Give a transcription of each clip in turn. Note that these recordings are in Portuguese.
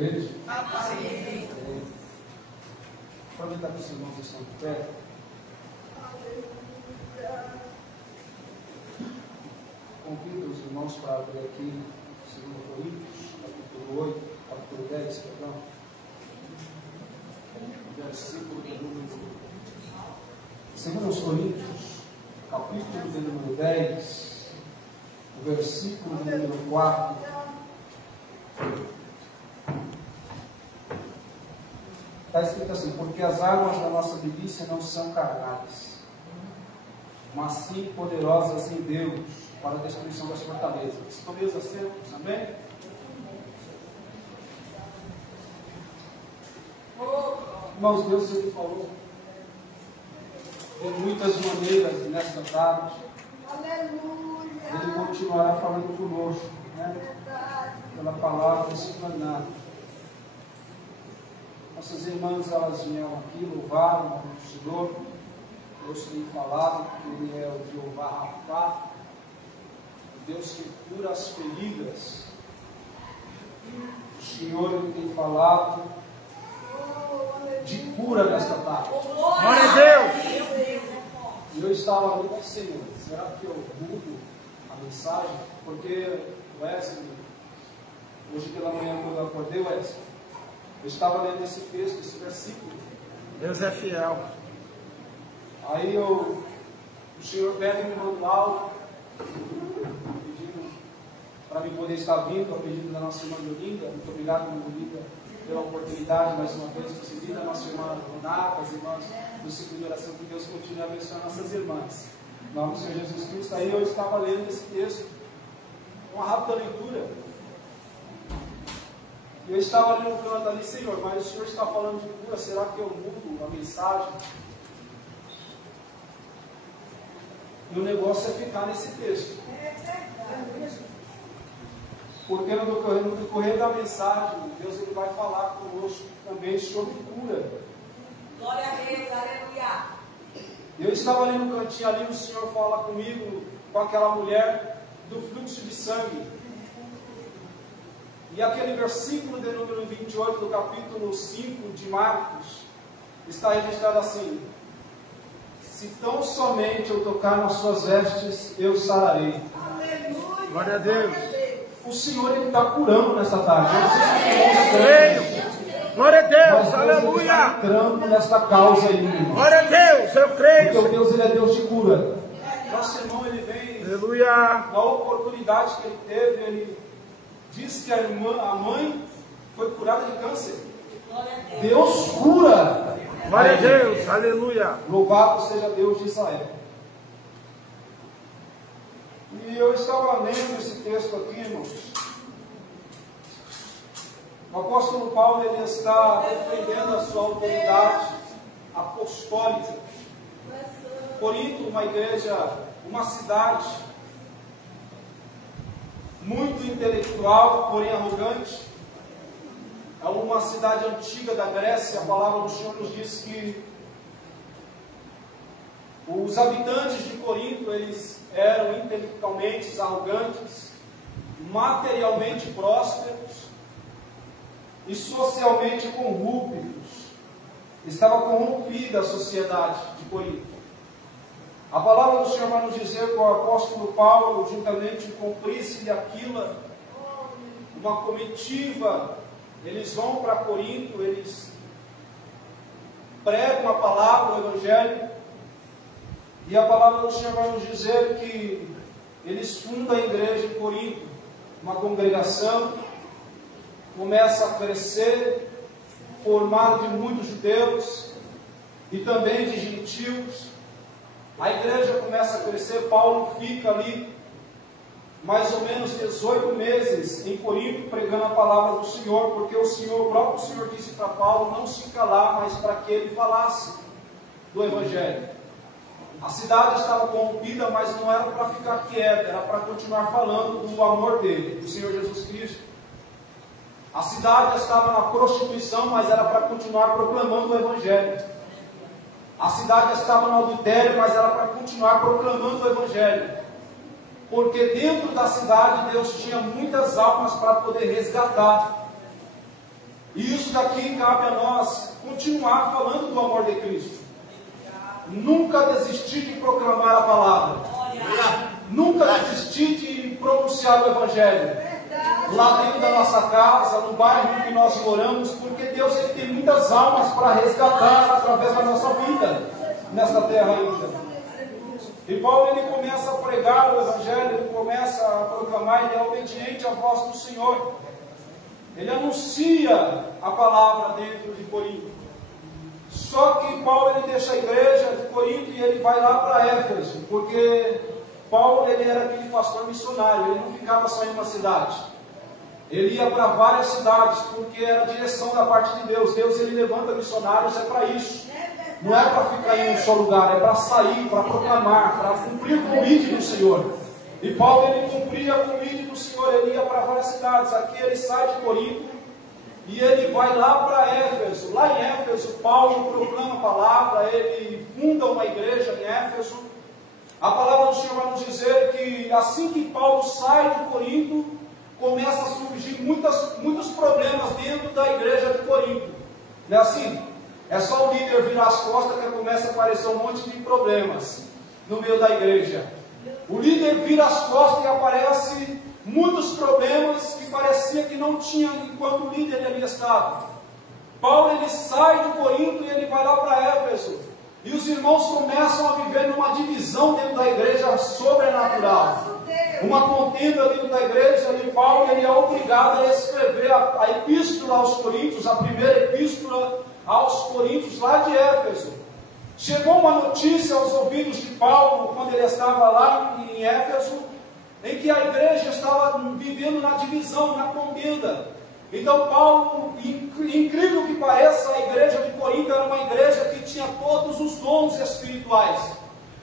igreja? Amém. Aproveitar que os irmãos estão de pé. Convido os irmãos para abrir aqui 2 Coríntios, capítulo 8, capítulo 10, perdão. Versículo de número 2 Coríntios, capítulo de número 10, versículo de número 4. Está escrito assim: porque as armas da nossa milícia não são carnais, mas sim poderosas em Deus para a destruição das fortalezas. Estão meus assentos, amém? Irmãos, Deus Ele falou de muitas maneiras nesta tarde. Ele continuará falando conosco, né? Pela palavra explanada. Nossas irmãs, elas vieram aqui, louvaram o Senhor. Deus tem falado que Ele é o Jeová Rapá, o Deus que cura as feridas. O Senhor Ele tem falado de cura nesta tarde. Glória a Deus! E eu estava ali com o Senhor. Será que eu mudo a mensagem? Porque Wesley, hoje pela manhã quando eu acordei, Wesley, eu estava lendo esse texto, esse versículo. Deus é fiel. Aí o Senhor pede um manual, pedindo para mim poder estar vindo, a pedido da nossa irmã Dorinda. Muito obrigado, irmã Dorinda, pela oportunidade mais uma vez de seguir a nossa irmã Renata, as irmãs do Ciclo de Oração, que Deus continue a abençoar nossas irmãs. Em nome do Senhor Jesus Cristo. Aí eu estava lendo esse texto, uma rápida leitura. Eu estava ali no canto ali, Senhor, mas o Senhor está falando de cura, será que eu mudo a mensagem? E o negócio é ficar nesse texto. Porque no decorrer da mensagem, Deus Ele vai falar conosco também sobre cura. Glória a Deus, aleluia. Eu estava ali no cantinho ali, o Senhor fala comigo, com aquela mulher do fluxo de sangue. E aquele versículo de número 28 do capítulo 5 de Marcos está registrado assim: se tão somente eu tocar nas suas vestes, eu sararei. Aleluia. Glória a Deus. O Senhor Ele está curando nessa tarde. Eu não sei se Creio. Glória a Deus. mas Deus Ele está Aleluia. entrando nesta causa aí, irmão. Glória a Deus. Eu Porque creio. o Deus Ele é Deus de cura. Nosso irmão Ele vem Aleluia. na oportunidade que ele teve, ele diz que a mãe foi curada de câncer. Deus cura. Glória a Deus. Aleluia. Louvado seja Deus de Israel. E eu estava lendo esse texto aqui, irmãos. O apóstolo Paulo ele está defendendo a sua autoridade apostólica. Corinto, uma igreja, uma cidade muito intelectual, porém arrogante. É uma cidade antiga da Grécia. A palavra do Senhor nos diz que os habitantes de Corinto, eles eram intelectualmente arrogantes, materialmente prósperos e socialmente corruptos. Estava corrompida a sociedade de Corinto. A palavra do Senhor vai nos dizer que o apóstolo Paulo, juntamente com Príscila e Aquila, uma comitiva, eles vão para Corinto, eles pregam a palavra, o Evangelho, e a palavra do Senhor vai nos dizer que eles fundam a igreja em Corinto, uma congregação, começa a crescer, formada de muitos judeus e também de gentios. A igreja começa a crescer. Paulo fica ali mais ou menos 18 meses em Corinto pregando a palavra do Senhor, porque o próprio Senhor disse para Paulo não se calar, mas para que ele falasse do Evangelho. A cidade estava corrompida, mas não era para ficar quieta, era para continuar falando do amor dele, do Senhor Jesus Cristo. A cidade estava na prostituição, mas era para continuar proclamando o Evangelho. A cidade estava no adultério, mas era para continuar proclamando o Evangelho. Porque dentro da cidade Deus tinha muitas almas para poder resgatar. E isso daqui cabe a nós continuar falando do amor de Cristo. Nunca desistir de proclamar a palavra. Nunca desistir de pronunciar o Evangelho. Lá dentro da nossa casa, no bairro em que nós moramos, porque Deus ele tem muitas almas para resgatar através da nossa vida nesta terra ainda. E Paulo ele começa a pregar o Evangelho, ele começa a proclamar, ele é obediente à voz do Senhor. Ele anuncia a palavra dentro de Corinto. Só que Paulo ele deixa a igreja de Corinto e ele vai lá para Éfeso, porque Paulo ele era aquele pastor missionário, ele não ficava só em uma cidade. Ele ia para várias cidades, porque era a direção da parte de Deus. Deus ele levanta missionários, é para isso. Não é para ficar em um só lugar, é para sair, para proclamar, para cumprir o convite do Senhor. E Paulo ele cumpria o convite do Senhor, ele ia para várias cidades. Aqui ele sai de Corinto e ele vai lá para Éfeso. Lá em Éfeso, Paulo proclama a palavra, ele funda uma igreja em Éfeso. A palavra do Senhor vai nos dizer que assim que Paulo sai de Corinto, começa a surgir muitos problemas dentro da igreja de Corinto. Não é assim? É só o líder virar as costas que começa a aparecer um monte de problemas no meio da igreja. O líder vira as costas e aparece muitos problemas que parecia que não tinha enquanto o líder ali estava. Paulo ele sai de Corinto e ele vai lá para Éfeso. E os irmãos começam a viver numa divisão dentro da igreja sobrenatural. Uma contenda dentro da igreja, e Paulo ele é obrigado a escrever a epístola aos Coríntios, a primeira epístola aos Coríntios lá de Éfeso. Chegou uma notícia aos ouvidos de Paulo, quando ele estava lá em Éfeso, em que a igreja estava vivendo na divisão, na contenda. Então Paulo, incrível que pareça, a igreja de Corinto era uma igreja que tinha todos os dons espirituais.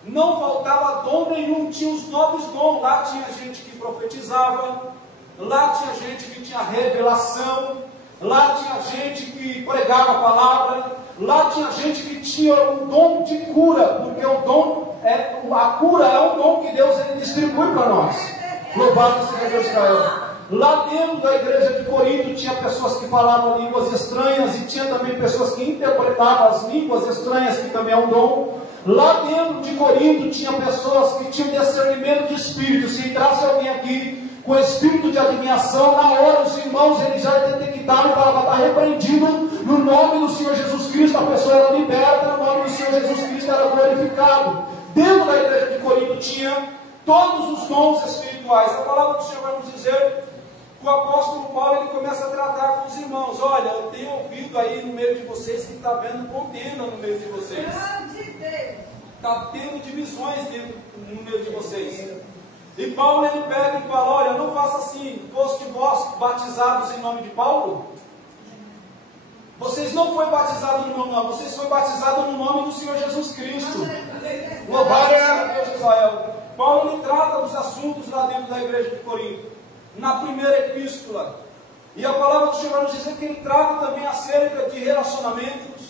Não faltava dom nenhum, tinha os 9 dons. Lá tinha gente que profetizava, lá tinha gente que tinha revelação, lá tinha gente que pregava a palavra, lá tinha gente que tinha o dom de cura, porque o dom a cura é um dom que Deus ele distribui para nós. Louvado seja Deus Israel. Lá dentro da igreja de Corinto tinha pessoas que falavam línguas estranhas e tinha também pessoas que interpretavam as línguas estranhas, que também é um dom. Lá dentro de Corinto tinha pessoas que tinham discernimento de espírito. Se entrasse alguém aqui com espírito de adivinhação, na hora os irmãos eles já detectaram e falavam: está repreendido no nome do Senhor Jesus Cristo. A pessoa era liberta, no nome do Senhor Jesus Cristo era glorificado. Dentro da igreja de Corinto tinha todos os dons espirituais. A palavra do Senhor vai nos dizer que o apóstolo Paulo ele começa a tratar com os irmãos: olha, eu tenho ouvido aí no meio de vocês que está havendo contenda no meio de vocês. Está tendo divisões no meio de vocês. E Paulo ele pega e fala: olha, não faça assim. Foste vós batizados em nome de Paulo? Vocês não foram batizados no nome, não. Vocês foram batizados no nome do Senhor Jesus Cristo. Louvado seja Deus de Israel. Paulo ele trata dos assuntos lá dentro da igreja de Corinto, na primeira epístola. E a palavra do Senhor vai nos dizer que ele trata também acerca de relacionamentos.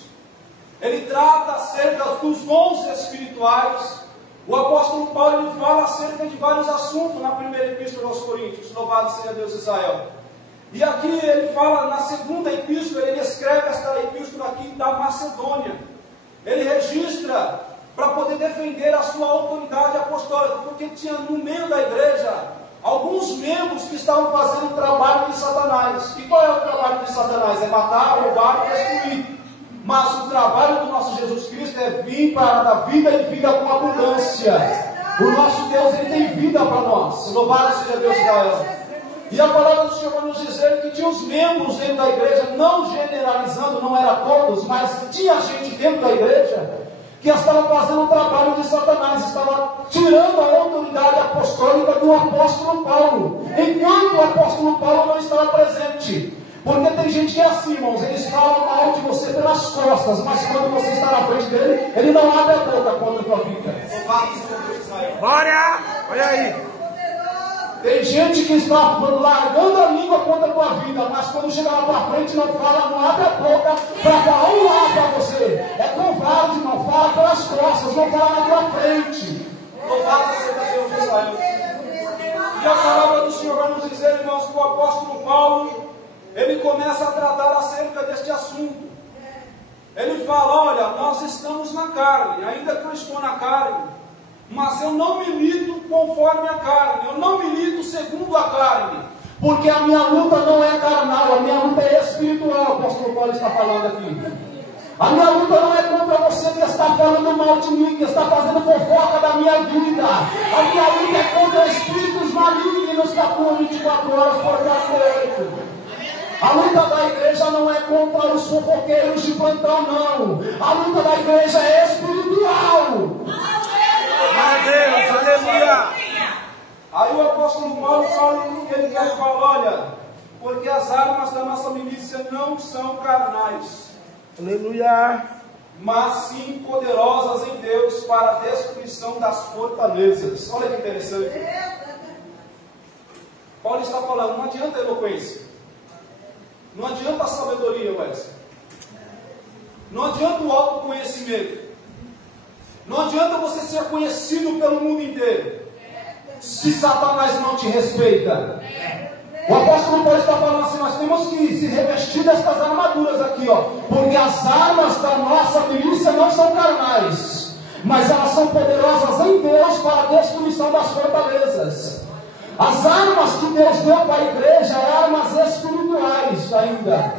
Ele trata acerca dos dons espirituais. O apóstolo Paulo ele fala acerca de vários assuntos na primeira epístola aos Coríntios. Louvado seja Deus de Israel. E aqui ele fala, na segunda epístola, ele escreve esta epístola aqui da Macedônia. Ele registra para poder defender a sua autoridade apostólica, porque tinha no meio da igreja alguns membros que estavam fazendo o trabalho de Satanás. E qual é o trabalho de Satanás? É matar, roubar e destruir. Mas o trabalho do nosso Jesus Cristo é vir para dar vida e vida com abundância. O nosso Deus ele tem vida para nós. Louvado seja Deus de Israel. E a palavra do Senhor vai nos dizer que tinha os membros dentro da igreja, não generalizando, não era todos, mas tinha gente dentro da igreja que estava fazendo o trabalho de Satanás, estava tirando a autoridade apostólica do apóstolo Paulo, enquanto o apóstolo Paulo não estava presente. Porque tem gente que é assim, irmãos, eles falam mal de você pelas costas, mas quando você está na frente dele, ele não abre a boca contra a tua vida. Glória! Olha aí. Tem gente que está largando a língua contra a tua vida, mas quando chega lá para frente não fala, não abre a boca para falar um lá para você. É covarde, não fala pelas costas, não fala na tua frente. Louvado seja Deus de Israel. E a palavra do Senhor vai nos dizer, irmãos, que o apóstolo Paulo, ele começa a tratar acerca deste assunto. Ele fala, olha, nós estamos na carne, ainda que eu estou na carne, mas eu não milito conforme a carne, eu não milito segundo a carne, porque a minha luta não é carnal, a minha luta é espiritual, o apóstolo Paulo está falando aqui. A minha luta não é contra você que está falando mal de mim, que está fazendo fofoca da minha vida. A minha luta é contra espíritos malignos que atuam 24 horas por dia. A luta da igreja não é contra os fofoqueiros de plantão, não. A luta da igreja é espiritual. Glória a Deus, aleluia. Aí o apóstolo Paulo fala, ele fala, olha, porque as armas da nossa milícia não são carnais, Aleluia. mas sim poderosas em Deus para a destruição das fortalezas. Olha que interessante. Paulo está falando, não adianta a eloquência, não adianta a sabedoria, Wesley, não adianta o autoconhecimento, não adianta você ser conhecido pelo mundo inteiro, se Satanás não te respeita. O apóstolo Paulo está falando assim, nós temos que se revestir destas armaduras aqui, ó, porque as armas da nossa milícia não são carnais, mas elas são poderosas em Deus para a destruição das fortalezas. As armas que Deus deu para a igreja são armas espirituais ainda.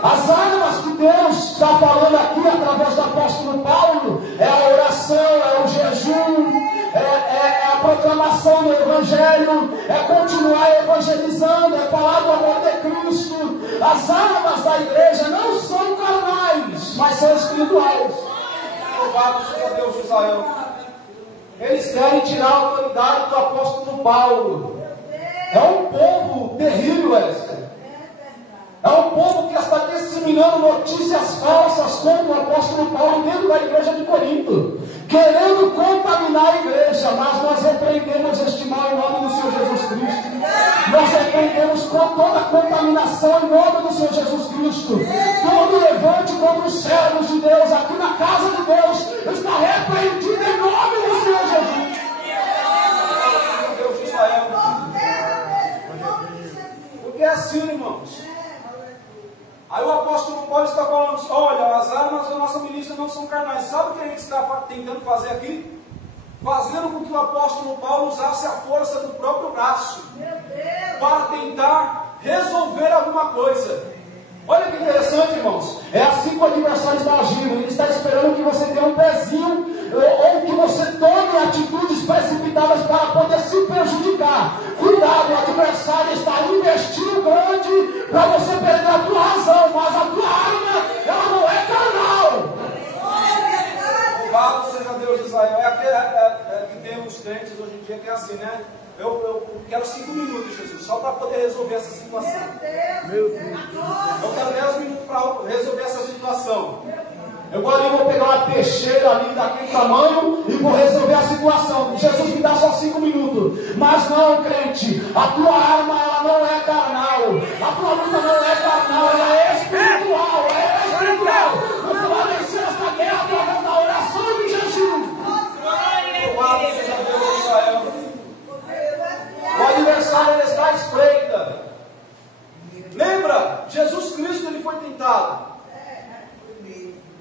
As armas que Deus está falando aqui através do apóstolo Paulo é a oração, é o jejum, é a proclamação do Evangelho, é continuar evangelizando, é falar do amor de Cristo. As armas da igreja não são carnais, mas são espirituais. Louvado seja Deus de Israel. Eles querem tirar a autoridade do apóstolo Paulo. É um povo terrível, Wesley. É um povo que está disseminando notícias falsas contra o apóstolo Paulo dentro da igreja de Corinto, querendo contaminar a igreja, mas nós repreendemos este mal em nome do Senhor Jesus Cristo. Nós repreendemos com toda a contaminação em nome do Senhor Jesus Cristo. Todo levante contra os servos de Deus aqui na casa de Deus está repreendido em nome do Senhor Jesus. Deus de Israel. Porque é assim, irmãos. Aí o apóstolo Paulo está falando, olha, as armas da nossa milícia não são carnais. Sabe o que ele está tentando fazer aqui? Fazendo com que o apóstolo Paulo usasse a força do próprio braço para tentar resolver alguma coisa. Olha que interessante, irmãos. É assim que o adversário está agindo. Ele está esperando que você tenha um pezinho ou que você tome atitudes precipitadas para poder se prejudicar. Cuidado, o adversário está investindo grande para você perder a tua razão, mas a tua arma, ela não é carnal. Louvado seja Deus de Israel. É que tem uns crentes hoje em dia que é assim, né? Eu quero 5 minutos, Jesus, só para poder resolver essa situação. Meu Deus. Eu quero 10 minutos para resolver essa situação. Agora eu vou pegar uma peixeira ali daquele tamanho e vou resolver a situação. Jesus me dá só 5 minutos. Mas não, crente, a tua arma ela não é carnal. A tua luta não é carnal, ela é espiritual. É espiritual. Você vai vencer esta guerra através da oração e do jejum. Louvado seja Deus de Israel. O adversário ele está à espreita. Lembra? Jesus Cristo ele foi tentado.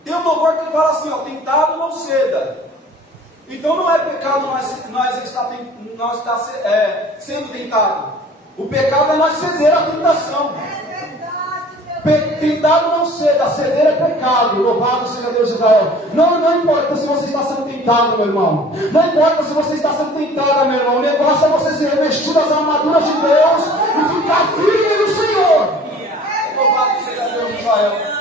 Tem um louvor que ele fala assim, ó, tentado não ceda. Então não é pecado nós estar sendo tentado. O pecado é nós ceder à tentação. Tentado não ceda, ceder é pecado. Louvado seja Deus de Israel. Não importa se você está sendo tentado, meu irmão. Não importa se você está sendo tentada, meu irmão. O negócio é você se revestir das armaduras de Deus e ficar firme no Senhor. Louvado seja Deus de Israel.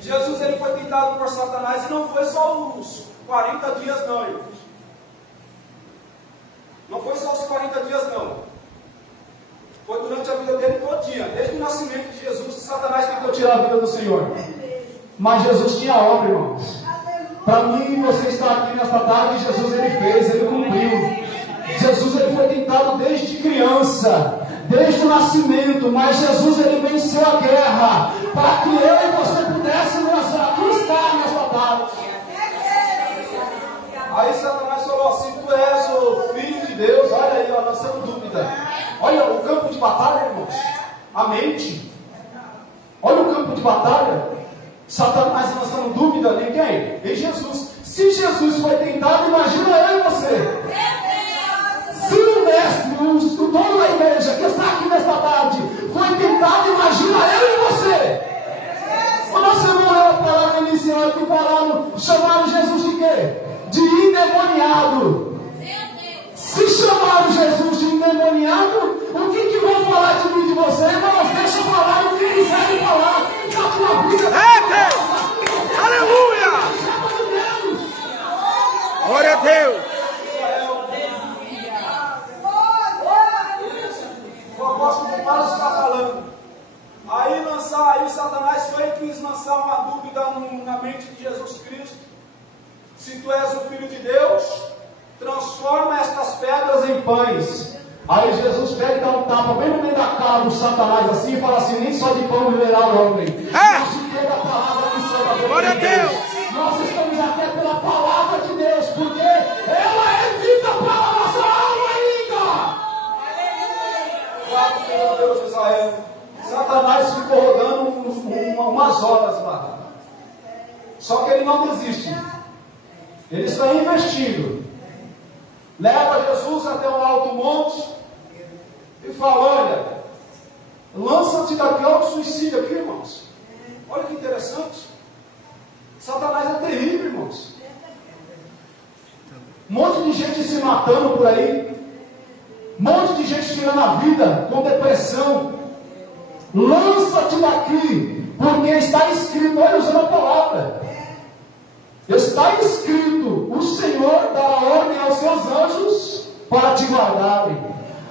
Jesus ele foi tentado por Satanás e não foi só os 40 dias não, irmãos. Não foi só os 40 dias não. Foi durante a vida dele todinha. Desde o nascimento de Jesus, Satanás tentou tirar a vida do Senhor. Mas Jesus tinha obra, irmãos. Para mim, você está aqui nesta tarde, Jesus ele fez, ele cumpriu. Jesus ele foi tentado desde criança, desde o nascimento, mas Jesus ele venceu a guerra para que eu e você pudéssemos aqui estar nesta tarde. Aí Satanás falou assim, tu és o Filho de Deus. Olha aí, ó, nós temos dúvida. Olha o campo de batalha, irmãos. A mente. Olha o campo batalha? Satanás lançando dúvida em quem? Em Jesus. Se Jesus foi tentado, imagina eu e você. Se o mestre, o dono da igreja, que está aqui nesta tarde, foi tentado, imagina eu e você. Quando você não leu a palavra inicial que falaram, chamaram Jesus de quê? De endemoniado. Se chamaram Jesus de endemoniado, o que vão falar de mim e de você? Irmãos, deixa eu falar o que quiserem falar da tua vida. Aleluia! Glória a Deus! O apóstolo Paulo está falando. Aí Satanás foi e quis lançar uma dúvida na mente de Jesus Cristo. Se tu és o Filho de Deus, transforma estas pedras em pães. Aí Jesus pega e dá um tapa bem no meio da cara do Satanás assim e fala assim: nem só de pão viverá o homem, mas de toda a palavra que sai da boca Glória a de Deus. Deus! Nós estamos aqui pela palavra de Deus, porque ela é vida para a nossa alma ainda. Fala, Senhor Deus de Israel. Satanás ficou rodando umas horas lá. Só que ele não desiste. Ele está investindo. Leva Jesus até um alto monte e fala: olha, lança-te daqui ao suicídio aqui, irmãos. Olha que interessante. Satanás é terrível, irmãos. Um monte de gente se matando por aí. Um monte de gente tirando a vida com depressão. Lança-te daqui, porque está escrito, olha, usando a palavra. Está escrito: o Senhor dará ordem aos seus anjos para te guardarem.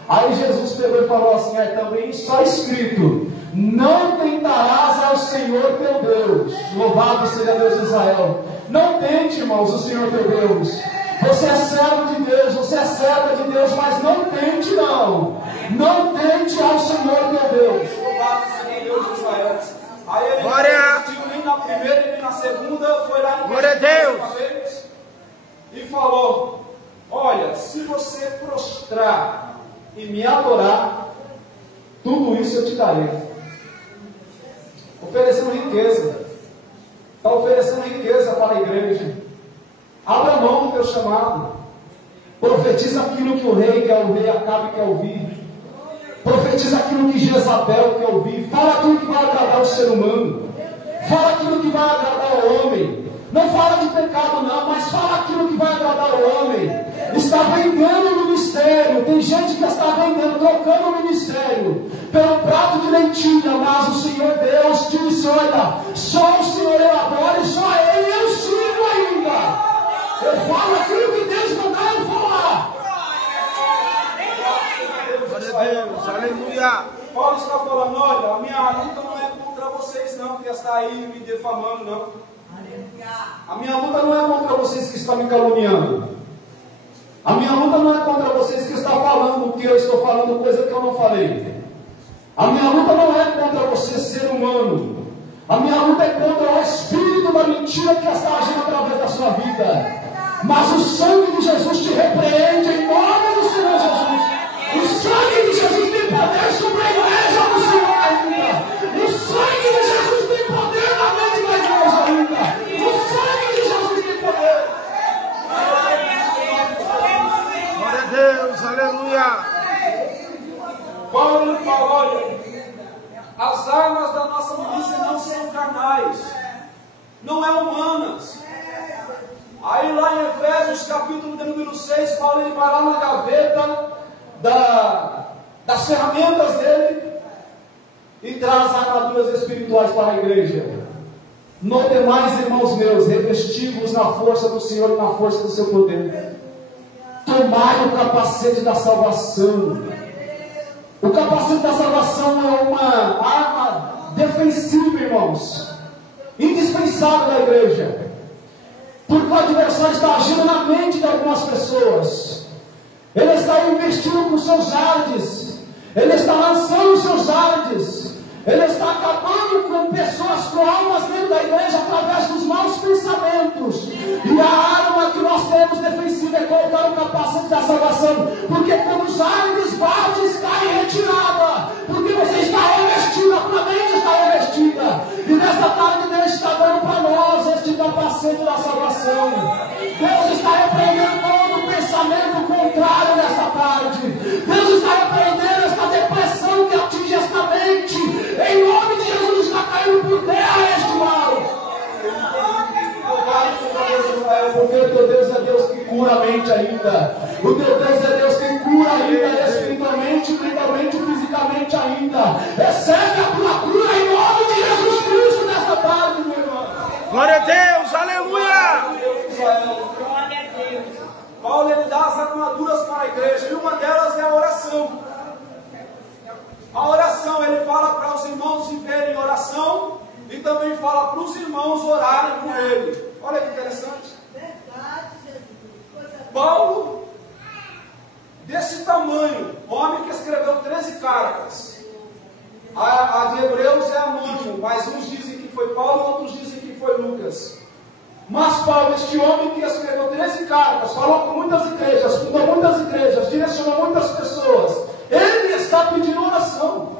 Aí Jesus pegou e falou assim: também está escrito: não tentarás ao Senhor teu Deus. Louvado seja Deus de Israel. Não tente, irmãos, o Senhor teu Deus. Você é servo de Deus, você é serva de Deus, mas não tente, não. Não tente ao Senhor teu Deus. Louvado seja Deus de Israel. Aí ele não resistiu nem na primeira nem na segunda, foi lá em Glória a Deus! E falou: olha, se você prostrar e me adorar, tudo isso eu te darei. Oferecendo riqueza. Está oferecendo riqueza para a igreja. Abra mão do teu chamado. Profetiza aquilo que o rei quer ouvir, Acabe quer ouvir. Profetiza aquilo que Jezabel quer ouvir. Fala aquilo que vai agradar o ser humano. Fala aquilo que vai agradar o homem. Não fala de pecado não, mas fala aquilo que vai agradar o homem. Está vendendo o ministério. Tem gente que está vendendo, trocando o ministério pelo prato de lentilha. Mas o Senhor Deus disse: olha, só o Senhor eu adoro e só a Ele eu sirvo ainda. Eu falo aquilo que Deus mandar eu falar. Glória a Deus! Aleluia! Paulo está falando: olha, a minha luta não é contra vocês não, que está aí me defamando não. A minha luta não é contra vocês que estão me caluniando. A minha luta não é contra vocês que estão falando que eu estou falando coisa que eu não falei. A minha luta não é contra você, ser humano. A minha luta é contra o espírito da mentira que está agindo através da sua vida. Mas o sangue de Jesus te repreende em nome do Senhor Jesus. O sangue de Jesus tem poder sobre a igreja do Senhor ainda. O sangue de Jesus tem poder na mente da igreja ainda. O sangue de Jesus tem poder. Glória a Deus! Aleluia! Paulo fala: olha, as armas da nossa milícia não são carnais, não é humanas. Aí lá em Efésios capítulo de número 6, Paulo ele vai lá na gaveta das ferramentas dele e traz armaduras espirituais para a igreja. No demais, irmãos meus, revesti-vos na força do Senhor e na força do seu poder. Tomai o capacete da salvação. O capacete da salvação é uma arma defensiva, irmãos, indispensável da igreja. Porque o adversário está agindo na mente de algumas pessoas. Ele está investindo com seus ardes. Ele está lançando seus ardes. Ele está acabando com pessoas, com almas dentro da igreja através dos maus pensamentos. E a arma que nós temos defensiva é colocar o capacete da salvação. Porque quando os ardes batem, está em retirada. Porque você está revestida, a tua mente está revestida. E centro da salvação. Deus está repreendendo todo pensamento contrário nesta tarde. Deus está repreendendo esta depressão que atinge esta mente. Em nome de Jesus está caindo por terra este mal. Porque o teu Deus é Deus que cura a mente ainda. O teu Deus é Deus que cura ainda espiritualmente, mentalmente, fisicamente ainda. Recebe a tua cura em nome de Jesus Cristo nesta tarde, meu irmão. Glória a Deus, aleluia. Glória a Deus. Paulo ele dá as armaduras para a igreja e uma delas é a oração. A oração, ele fala para os irmãos viverem oração e também fala para os irmãos orarem por ele. Olha que interessante. Paulo, desse tamanho, homem que escreveu 13 cartas. A de Hebreus é anônimo, mas uns dizem que foi Paulo, outros dizem que foi Lucas. Mas Paulo, este homem que escreveu 13 cartas, falou com muitas igrejas, fundou muitas igrejas, direcionou muitas pessoas. Ele está pedindo oração.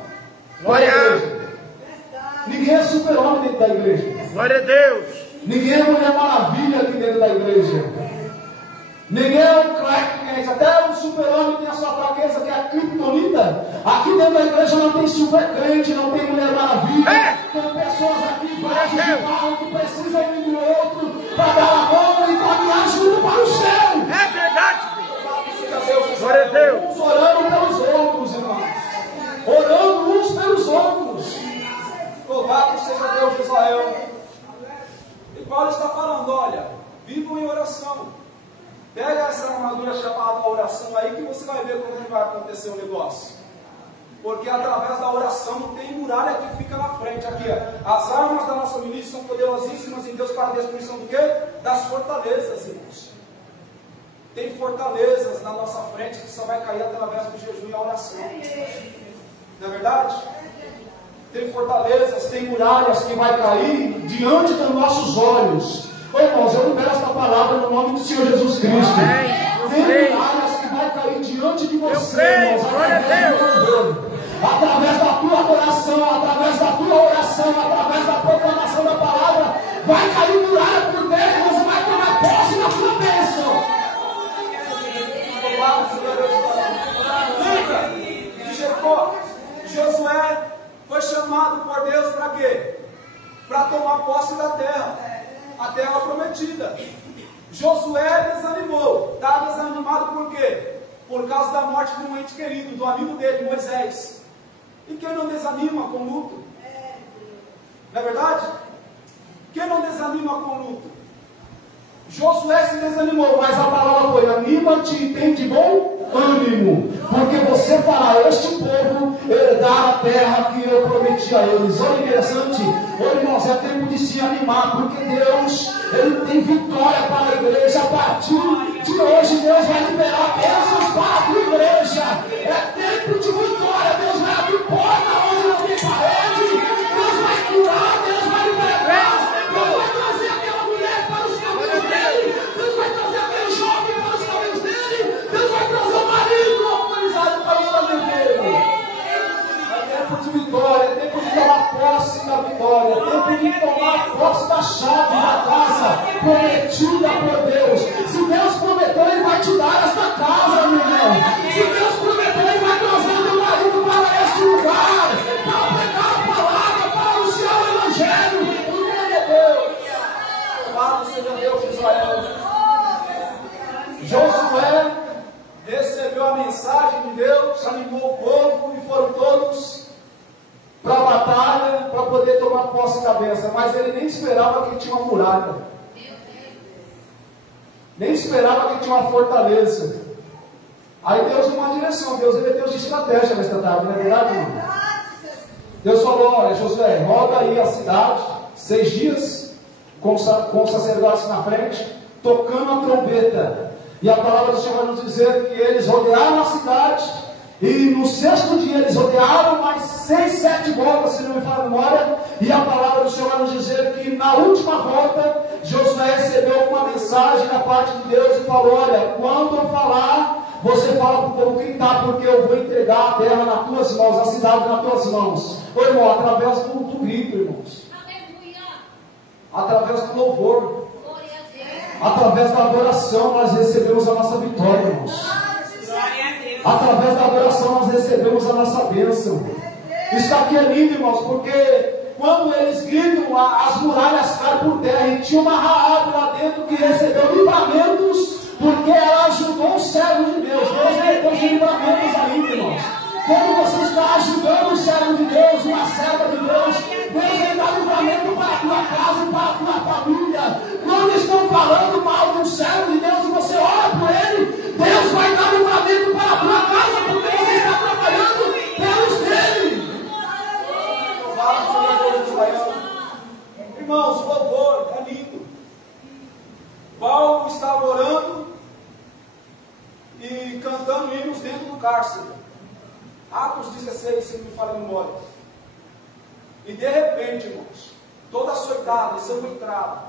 Glória a Deus. Ninguém é super-homem dentro da igreja. Glória a Deus. Ninguém é Mulher Maravilha aqui dentro da igreja. Ninguém é um crack, até um super-homem tem a sua fraqueza, que é a criptonita. Aqui dentro da igreja não tem super crente, não tem Mulher Maravilha. Tem pessoas aqui embaixo de carro que precisam um do outro para dar a mão e caminhar junto para o céu. É verdade. Glória a Deus. Uns orando pelos outros, irmãos. Orando uns pelos outros. Louvado seja Deus de Israel. E Paulo está falando, olha, vivam em oração. Pega essa armadura chamada oração aí que você vai ver como vai acontecer o negócio. Porque através da oração não tem muralha que fica na frente. Aqui, ó, as armas da nossa milícia são poderosíssimas em Deus para a destruição do quê? Das fortalezas, irmãos. Tem fortalezas na nossa frente que só vai cair através do jejum e a oração. Não é verdade? Tem fortalezas, tem muralhas que vai cair diante dos nossos olhos. Ô, irmãos, eu libero esta palavra no nome do Senhor Jesus Cristo. Tem muralhas que vai cair diante de você, irmãos, através da tua adoração, através da tua oração, através da proclamação da palavra, vai cair muralha por dentro e você vai tomar posse da tua bênção. Lembra de Jericó? Josué foi chamado por Deus para quê? Para tomar posse da terra, a terra prometida. Josué desanimou. Está desanimado por quê? Por causa da morte de um ente querido, do amigo dele, Moisés. E quem não desanima com luto? Não é verdade? Quem não desanima com luto? Josué se desanimou, mas a palavra foi: anima-te e tem de bom ânimo, porque você fará este povo herdar a terra que eu prometi a eles. Olha interessante, olha, irmãos, é tempo de se animar, porque Deus, Ele tem vitória para a igreja. A partir de hoje, Deus vai liberar bênçãos para a tua igreja. É tempo de vitória. Deus vai abrir porta onde não tem parede. Deus vai curar, Deus vai libertar. Deus vai trazer aquela mulher para os caminhos dele. Deus vai trazer aquele jovem para os caminhos dele. Deus vai trazer o marido autorizado para os caminhos dele. É tempo de vitória, é tempo de tomar posse da vitória, é tempo de tomar posse da chave da casa prometida por Deus. Se Deus prometeu, Ele vai te dar esta casa, meu irmão. Se Deus prometeu, Ele vai trazer o teu marido para este lugar, para pregar a palavra, para anunciar o Evangelho. Glória a Deus. Louvado seja Deus de Israel. Josué recebeu a mensagem de Deus, animou o povo e foram todos para a batalha para poder tomar posse da bênção. Mas ele nem esperava que tinha uma muralha, nem esperava que tinha uma fortaleza. Aí Deus deu uma direção. Deus, Ele é Deus de estratégia nesta tarde, não é verdade, irmão? Deus falou: olha, Josué, roda aí a cidade 6 dias com o sacerdote na frente, tocando a trombeta. E a palavra do Senhor vai nos dizer que eles rodearam a cidade, e no 6º dia eles rodearam mais 6, 7 voltas, se não me falha a memória. E a palavra do Senhor vai nos dizer que na última volta Josué recebeu uma mensagem da parte de Deus e falou: olha, quando eu falar, você fala para o povo gritar, porque eu vou entregar a terra nas tuas mãos, a cidade nas tuas mãos. Ô, irmão, através do grito, irmãos, através do louvor, Através da adoração nós recebemos a nossa vitória, irmãos. Através da adoração nós recebemos a nossa bênção. Isso aqui é lindo, irmãos, porque quando eles gritam, as muralhas caem por terra. E tinha uma Raabe lá dentro que recebeu livramentos, porque ela ajudou o servo de Deus. Deus é Deus de livramentos ainda, irmãos. Quando você está ajudando o servo de Deus, uma serva de Deus, Deus vai dar livramento para a tua casa e para a tua família. Quando estão falando mal de um servo de Deus e você ora por ele, Deus vai dar livramento para a tua casa, porque você está trabalhando pelos dele. Irmãos, o louvor é lindo. Paulo estava orando e cantando hinos dentro do cárcere. Atos 16, se não me falha a memória. E de repente, irmãos, toda açoitada, ensanguentada,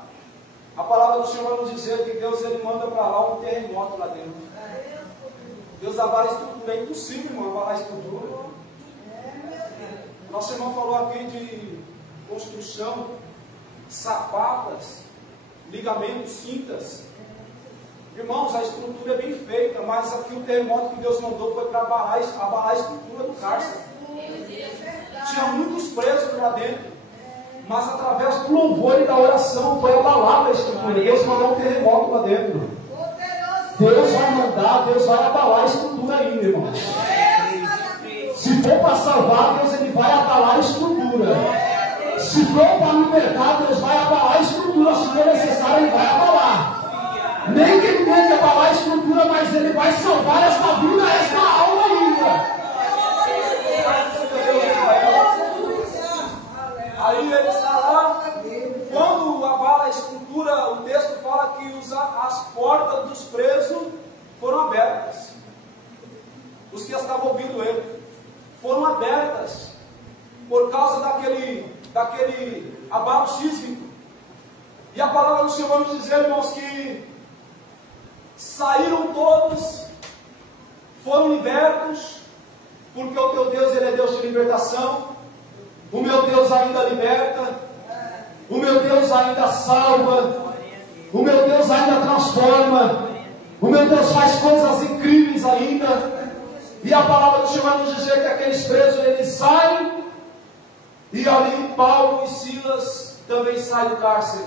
a palavra do Senhor vai nos dizer que Deus ele manda para lá um terremoto lá dentro. Deus abala a estrutura. É impossível, irmão, abalar a estrutura. Nosso irmão falou aqui de construção, sapatas, ligamentos, cintas. Irmãos, a estrutura é bem feita, mas aqui o terremoto que Deus mandou foi para abalar a estrutura do cárcere. Tinha muitos presos lá dentro, mas através do louvor e da oração foi abalada a estrutura. Deus mandou um terremoto lá dentro. Deus vai mandar, Deus vai abalar a estrutura ainda, irmãos. Se for para salvar, Deus ele vai abalar a estrutura. Se for para libertar, Deus vai abalar a estrutura. Se for necessário, ele vai abalar. Nem que ele tenha que abalar a estrutura, mas ele vai salvar esta vida, esta alma ainda. Aí ele está lá. Quando abala a estrutura, o texto fala que as portas dos presos foram abertas. Os que estavam ouvindo ele foram abertas por causa daquele abalo sísmico. E a palavra do Senhor vai nos dizer, irmãos, que saíram todos, foram libertos, porque o teu Deus ele é Deus de libertação. O meu Deus ainda liberta, o meu Deus ainda salva, o meu Deus ainda transforma, o meu Deus faz coisas incríveis ainda. E a palavra do Senhor vai nos dizer que aqueles presos eles saem, e ali Paulo e Silas também saem do cárcere.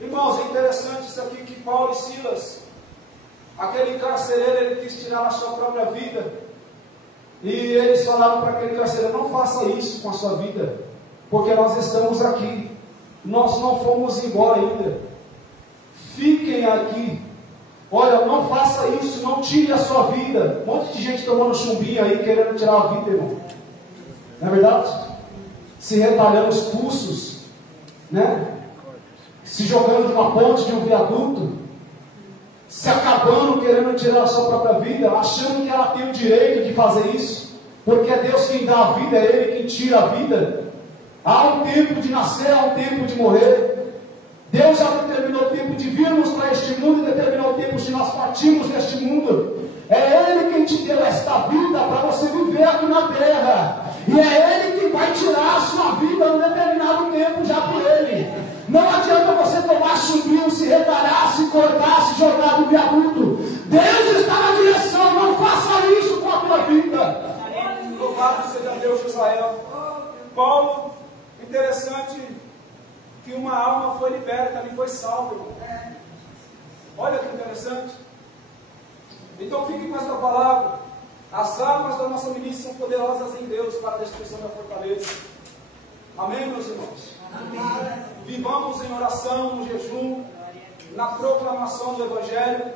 Irmãos, é interessante isso aqui, que Paulo e Silas, aquele carcereiro, ele quis tirar a sua própria vida. E eles falaram para aquele carcereiro: não faça isso com a sua vida, porque nós estamos aqui, nós não fomos embora ainda, fiquem aqui. Olha, não faça isso, não tire a sua vida. Um monte de gente tomando chumbinho aí, querendo tirar a vida, irmão. Não é verdade? Se retalhando os pulsos, né? Se jogando de uma ponte, de um viaduto, se acabando, querendo tirar a sua própria vida, achando que ela tem o direito de fazer isso, porque é Deus quem dá a vida, é Ele quem tira a vida. Há um tempo de nascer, há um tempo de morrer. Deus já determinou o tempo de virmos para este mundo e determinou o tempo de nós partirmos deste mundo. É Ele quem te deu esta vida para você viver aqui na terra. E é Ele quem vai tirar a sua vida num determinado tempo já por Ele. Não adianta você tomar chumbinho, se retalhar, se cortar, se jogar do viaduto. Deus está na direção, não faça isso com a tua vida. Louvado seja Deus de Israel. Paulo, interessante que uma alma foi liberta, ali foi salva, irmão. Olha que interessante. Então fique com esta palavra. As armas da nossa milícia são poderosas em Deus para a destruição da fortaleza. Amém, meus irmãos? Amém. Vivamos em oração, no jejum, na proclamação do Evangelho,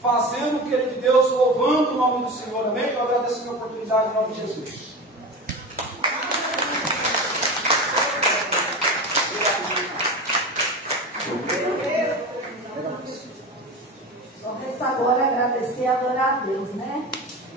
fazendo o querer de Deus, louvando o nome do Senhor. Amém? Eu agradeço a oportunidade em nome de Jesus. Agora agradecer e adorar a Deus, né?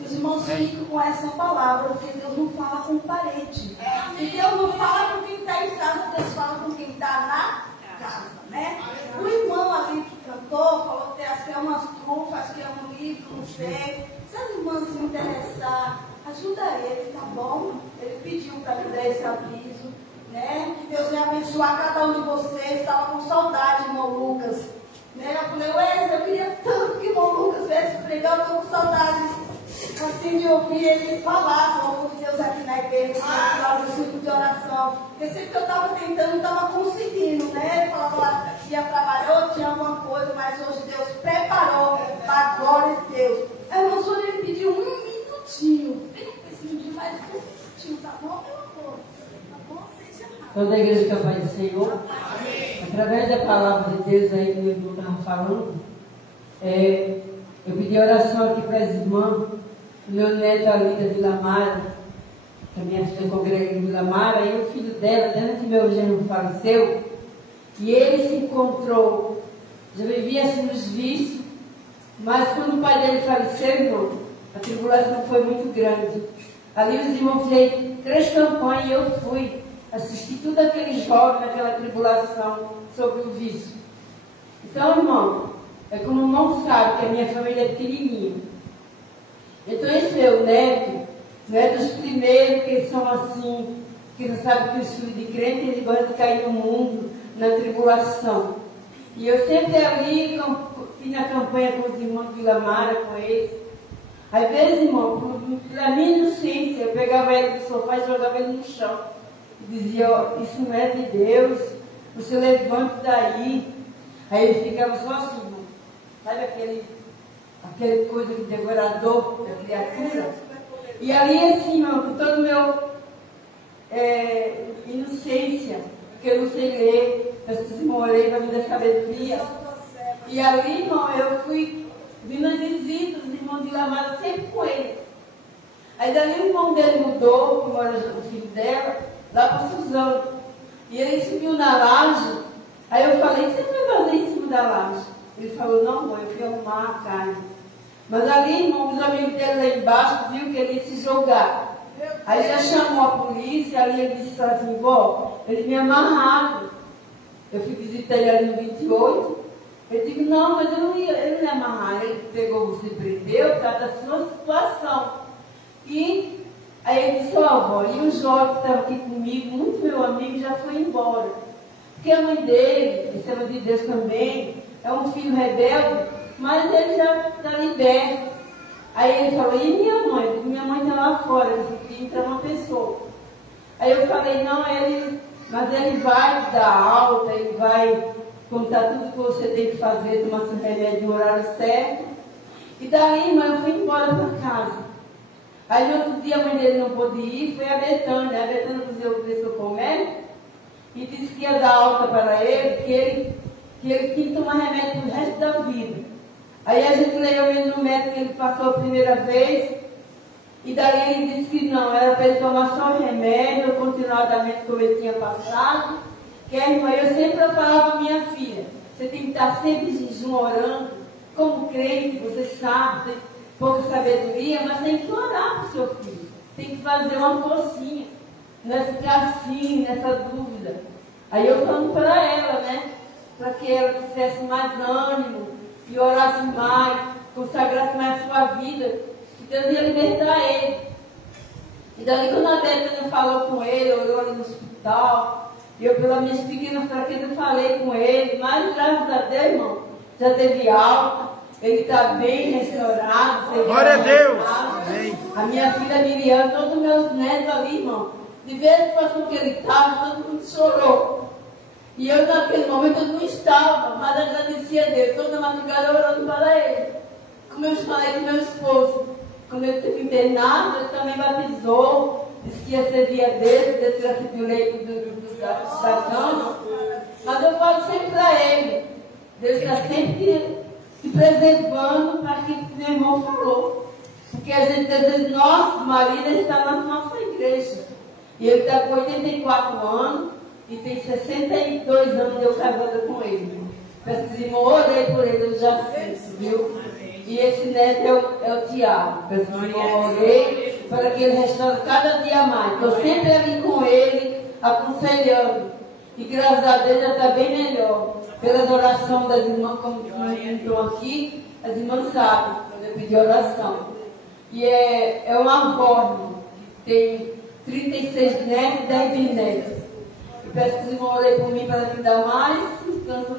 Os irmãos ficam com essa palavra, porque Deus não fala com parede. E Deus não fala com quem está em casa, Deus fala com quem está na casa, né? O irmão ali que cantou, falou que acho que é umas trufas, acho que é um livro, não sei. Se as irmãs se interessar, ajuda ele, tá bom? Ele pediu para me dar esse aviso, né? Que Deus venha abençoar cada um de vocês. Estava com saudade, irmão Lucas. né? Eu falei, Wesley, eu queria tanto que o irmão Lucas viesse pregar, eu estou com saudades assim de ouvir ele falar do amor de Deus aqui na igreja, falar do ciclo de oração. Porque sempre que eu estava tentando, não estava conseguindo, né? Ele falava lá que ia trabalhar, tinha alguma coisa, mas hoje Deus preparou para a glória de Deus. A irmã Sônia, ele pediu um minutinho. Vem com esse minutinho, mais um minutinho, tá bom, meu amor? Tá bom? Seja rápido. Toda a igreja que é Pai do Senhor, através da palavra de Deus aí que o irmão estava falando, eu pedi oração aqui para as irmãs. Meu neto ali da Vila Mara, que a minha filha congrega em Vila Mara, e o filho dela, desde que meu genro faleceu, e ele se encontrou, já vivia assim nos vícios, mas quando o pai dele faleceu, irmão, a tribulação foi muito grande. Ali os irmãos fizeram 3 campanhas e eu fui assistir tudo aquele jovem naquela tribulação sobre o vício. Então, irmão, é como o irmão sabe que a minha família é pequenininha. Então esse meu neto não é dos primeiros que são assim, que não sabem que os filhos de crente eles gostam de cair no mundo, na tribulação. E eu sempre ali fiz na campanha com os irmãos de Vila Mara, com eles. Às vezes, irmão, pela minha inocência, eu pegava ele do sofá e jogava ele no chão. E dizia, ó, isso não é de Deus, você levante daí. Aí ele ficava só assim, irmão. Sabe aquele coisa de devorador da criatura? E ali assim, irmão, com todo o meu inocência, porque eu não sei ler, eu morei para me dar sabedoria. E ali, irmão, eu fui vindo as visitas, os irmãos de Lamara, sempre com ele. Aí dali o irmão dele mudou, que mora o filho dela, lá para Suzano. E ele subiu na laje. Aí eu falei, o que você vai fazer em cima da laje? Ele falou, não, mãe, eu fui arrumar a carne. Mas ali, irmão, os amigos dele lá embaixo viu que ele ia se jogar. Aí já chamou a polícia, ali ele disse assim, vó, ele me amarrado. Eu fui visitar ele ali no 28. Eu digo, não, mas ele não ia amarrar. Ele pegou, você prendeu, por causa da sua situação. E aí ele disse, ó, vó, e o Jorge que estava aqui comigo, muito meu amigo, já foi embora. Porque a mãe dele, esse é de Deus também, é um filho rebelde, mas ele já está liberto. Aí ele falou, e minha mãe? Minha mãe está lá fora, ele entra uma pessoa. Aí eu falei, não, mas ele vai dar alta, ele vai contar tudo que você tem que fazer, tomar seu remédio no horário certo. E daí, irmã, eu fui embora para casa. Aí no outro dia a mãe dele não pôde ir, foi a Betânia. A Betânia começou a comer e disse que ia dar alta para ele, que ele tinha que tomar remédio pro resto da vida. Aí a gente levou ele no médico que ele passou a primeira vez, e daí ele disse que não, era para ele tomar só o remédio, continuadamente como ele tinha passado. Que irmã, eu sempre falava para minha filha, você tem que estar sempre em jejum, orando, como crente, você sabe, tem pouca sabedoria, mas tem que orar para o seu filho, tem que fazer uma forcinha, não é ficar assim, nessa dúvida. Aí eu falando para ela, né, para que ela tivesse mais ânimo, e orasse mais, consagrasse mais a sua vida, que Deus ia libertar ele. E daí quando a Betânia falou com ele, orou ali no hospital, eu pelas minhas pequenas fraquezas falei com ele, mas graças a Deus, irmão, já teve alta, ele está bem restaurado. Glória a Deus! A minha filha Miriam, todos os meus netos ali, irmão, de vez em quando que ele estava, todo mundo chorou. E eu naquele momento eu não estava, mas agradecia a Deus, toda madrugada orando para ele. Como eu falei com meu esposo, quando ele teve internado, ele também batizou, disse que ia ser dia desse, desse articuleito da cama. Mas eu falo sempre para ele, Deus está sempre se preservando para aquilo que meu irmão falou. Porque a gente, às vezes, nosso marido está na nossa igreja. E ele está com 84 anos. E tem 62 anos de eu casada com ele. Peço que irmão, orei por ele, eu já sinto, viu? E esse neto é o Tiago. Peço que irmão, orei para que ele restaure cada dia mais. Estou sempre ali com ele, aconselhando. E graças a Deus já está bem melhor. Pelas orações das irmãs, como estão aqui, as irmãs sabem quando eu pedi oração. E é uma avó, tem 36 netos e 10 bisnetos. Peço que os irmãos orem por mim para me dar mais descanso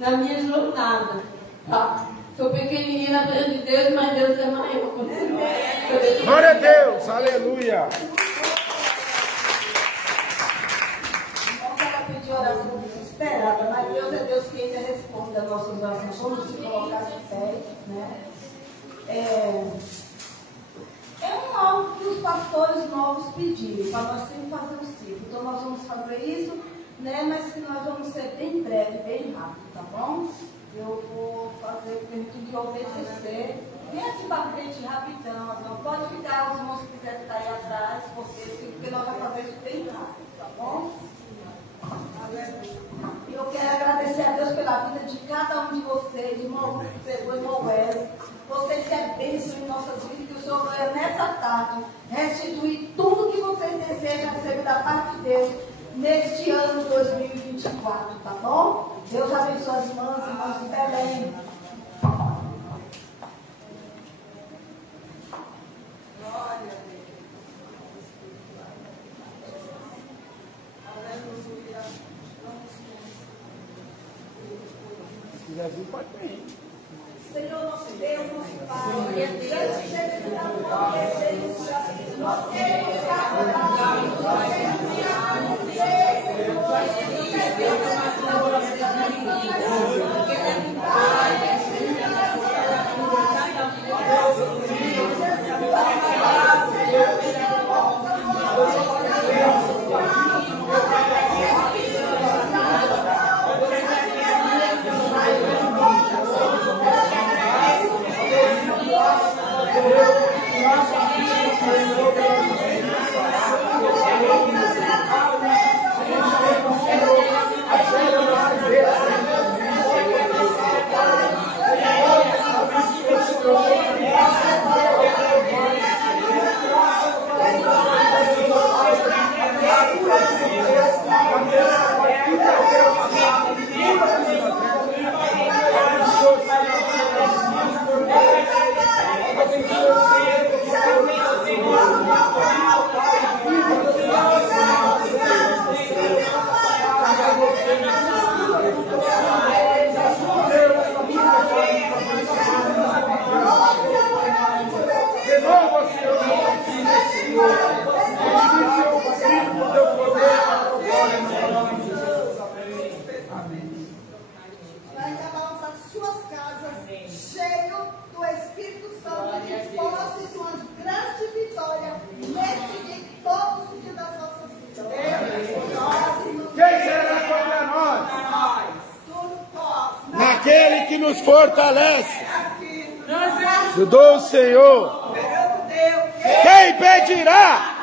na minha jornada. Tá? Sou pequenininha perto de Deus, mas Deus é maior. Glória a Deus, aleluia. Então, ela pediu oração desesperada, mas Deus é Deus que ainda responde às nossas orações. Vamos se colocar de pé, né? É um algo que os pastores novos pediram, para nós sempre fazer o ciclo. Então, nós vamos fazer isso, né? Mas que nós vamos ser bem breve, bem rápido, tá bom? Eu vou fazer o que a gente tem que obedecer. Vem aqui para frente rapidão, não pode ficar, os irmãos que quiserem estar aí atrás, porque nós vamos fazer isso bem rápido, tá bom? Eu quero agradecer a Deus pela vida de cada um de vocês, irmão Pedro, irmão Wesley. Vocês é bênção em nossas vidas, que o Senhor vai nessa tarde restituir tudo que vocês desejam receber da parte de Deus neste ano de 2024, tá bom? Deus abençoe as irmãs de Belém. Glória a Deus. Aleluia. Se quiser vir, pode vir. Senhor, nosso Deus, nosso Pai, glória a Deus, nós queremos Aquele que nos fortalece. Eu dou o Senhor. Quem pedirá?